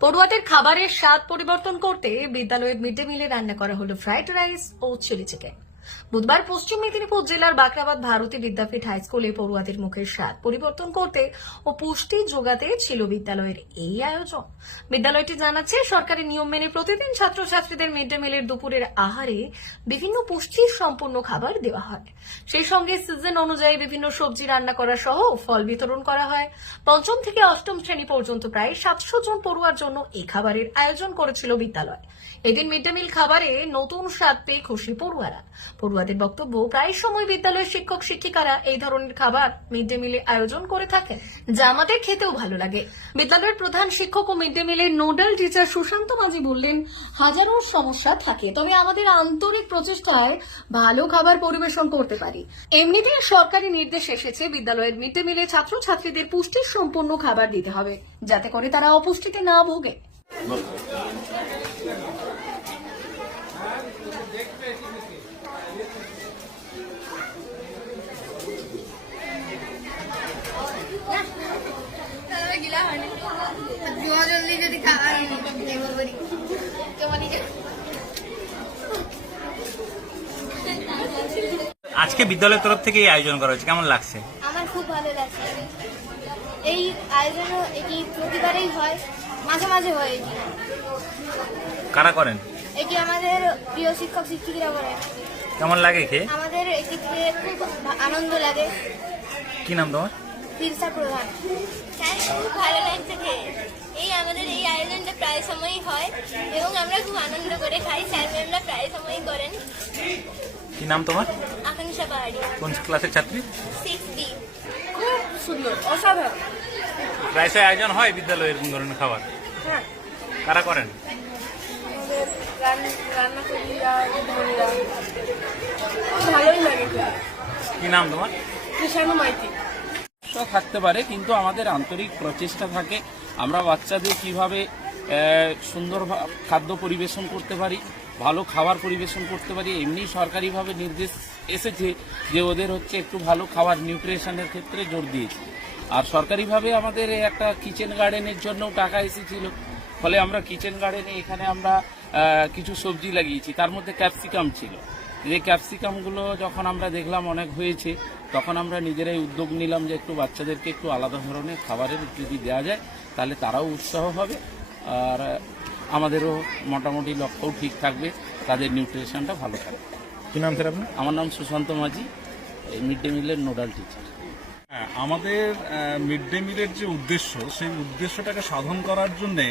পড়ুয়াদের খাবারের স্বাদ পরিবর্তন করতে বিদ্যালয়ের মিড ডে মিলে রান্না করা হলো ফ্রাইড রাইস ও চিলি চিকেন। বুধবার পশ্চিম মেদিনীপুর জেলার বাকরাবাদ ভারতী বিদ্যাপীঠ হাই স্কুলে পড়ুয়াদের মুখের স্বাদ পরিবর্তন করতে ও পুষ্টি যোগাতে ছিল বিদ্যালয়ের এই আয়োজন। বিদ্যালয়টি জানাচ্ছে, সরকারি নিয়ম মেনে প্রতিদিন ছাত্রছাত্রীদের মিড ডে মিলের দুপুরের আহারে বিভিন্ন পুষ্টি সম্পন্ন খাবার দেওয়া হয়। সেই সঙ্গে সিজন অনুযায়ী বিভিন্ন সবজি রান্না করা সহ ফল বিতরণ করা হয়। পঞ্চম থেকে অষ্টম শ্রেণি পর্যন্ত প্রায় সাতশো জন পড়ুয়ার জন্য এই খাবারের আয়োজন করেছিল বিদ্যালয়। এদিন মিড ডে মিল খাবারে নতুন স্বাদ পেয়ে খুশি পড়ুয়ারা। পড়ুয়াদের বক্তব্য, প্রায় সময় বিদ্যালয়ের শিক্ষক, শিক্ষিকারা এই ধরনের খাবার মিড ডে মিলে আয়োজন করে থাকেন, যা আমাদের খেতেও ভালো লাগে। বিদ্যালয়ের প্রধান শিক্ষক ও মিড ডে মিলের নোডাল টিচার সুশান্ত মাঝি বললেন, হাজারো সমস্যা থাকে, তবে আমাদের আন্তরিক প্রচেষ্টায় ভালো খাবার পরিবেশন করতে পারি। এমনিতেই সরকারি নির্দেশ এসেছে বিদ্যালয়ের মিড ডে মিলে ছাত্রছাত্রীদের পুষ্টি সম্পূর্ণ খাবার দিতে হবে, যাতে করে তারা অপুষ্টিতে না ভোগে। জলদি যদি খাবার আজকে বিদ্যালয়ের তরফ থেকে এই আয়োজন করা হয়েছে কেমন লাগছে? আমার খুব ভালো লাগছে। এই আয়োজন এটি প্রতিবারেই হয় মাঝে মাঝে হয় এটি। কারা করেন? এটি আমাদের প্রিয় শিক্ষক শিক্ষিকারা করে কেমন লাগে খেয়ে? আমাদের এটি খুব আনন্দ লাগে। কি নাম তোমার? তিরসা প্রধান হ্যাঁ খুব ভালো লাগছে খেয়ে। এই আমাদের এই আয়োজনটা প্রায় সময়ই হয় এবং আমরা খুব আনন্দ করে খাই। স্যার ম্যামরা প্রায় সময়ই করেন। কি নাম তোমার? আকাঙ্ক্ষা পাহাড়ি। কোন ক্লাসের ছাত্রী? সিক্স বি খুব সুন্দর অসাধারণ। প্রায় আয়োজন হয় বিদ্যালয়ের এরকম ধরনের খাবার? হ্যাঁ। কারা করেন? রান্না ভালোই লাগে কি নাম তোমার? কৃষাণু মাইতি। সমস্যা থাকতে পারে, কিন্তু আমাদের আন্তরিক প্রচেষ্টা থাকে। আমরা বাচ্চাদের কীভাবে সুন্দর খাদ্য পরিবেশন করতে পারি, ভালো খাবার পরিবেশন করতে পারি, এমনি সরকারিভাবে নির্দেশ এসেছে যে ওদের হচ্ছে একটু ভালো খাবার, নিউট্রিশনের ক্ষেত্রে জোর দিয়েছে। আর সরকারিভাবে আমাদের একটা কিচেন গার্ডেনের জন্য টাকা এসেছিল। ফলে আমরা কিচেন গার্ডেনে এখানে আমরা কিছু সবজি লাগিয়েছি। তার মধ্যে ক্যাপসিকাম ছিল। যে ক্যাপসিকামগুলো যখন আমরা দেখলাম অনেক হয়েছে তখন আমরা নিজেরাই উদ্যোগ নিলাম যে একটু বাচ্চাদেরকে একটু আলাদা ধরনের খাবারের যদি দেওয়া যায় তাহলে তারাও উৎসাহ হবে। আর আমাদেরও মোটামুটি লক্ষ্যও ঠিক থাকবে তাদের নিউট্রিশনটা ভালো থাকবে। কি নাম স্যার আপনার? আমার নাম সুশান্ত মাঝি এই মিড ডে মিলের নোডাল টিচার হ্যাঁ, আমাদের মিড ডে মিলের যে উদ্দেশ্য সেই উদ্দেশ্যটাকে সাধন করার জন্যে